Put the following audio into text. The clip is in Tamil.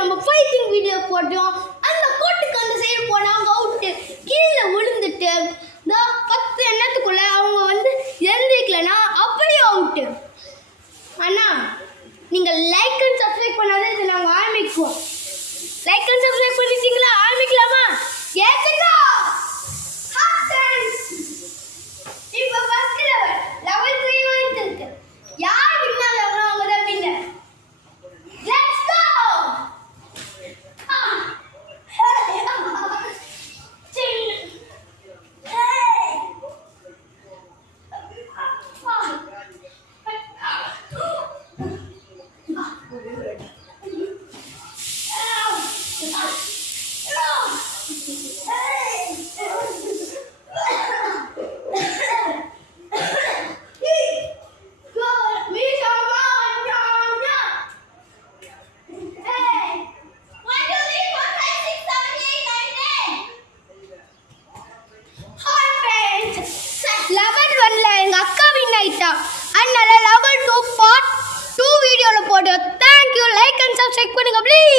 நம்ம ஃபைட்டிங் வீடியோ போட்டோம். அந்த கோட்டுக்கு அந்த சைடு போனால் அவங்க அவுட்டு கீழே விழுந்துட்டு இந்த 10 எண்ணத்துக்குள்ள அவங்க வந்து எழுந்திரிக்கலன்னா அப்படியே அவுட்டு. அண்ணா நீங்கள் லைக் அண்ட் சப்ஸ்கிரைப் பண்ணாதான் இதை நாங்கள் ஆரம்பிக்குவோம். லைக் அண்ட் சப்ஸ்கிரைப் பண்ணிட்டீங்களா? ஆரம்பிக்கலாமா? ஏத்துக்கோ. இப்போ ஃபர்ஸ்ட் லெவல் 3 வரைக்கும் இருக்கு. யார் வின்னர் ஆகுறோ அவங்க தான் வின்னர். Let's go. அதனால லெவல் 2 பார்ட் 2 வீடியோல போடு. Thank you. Like and subscribe பண்ணுங்க ப்ளீஸ்.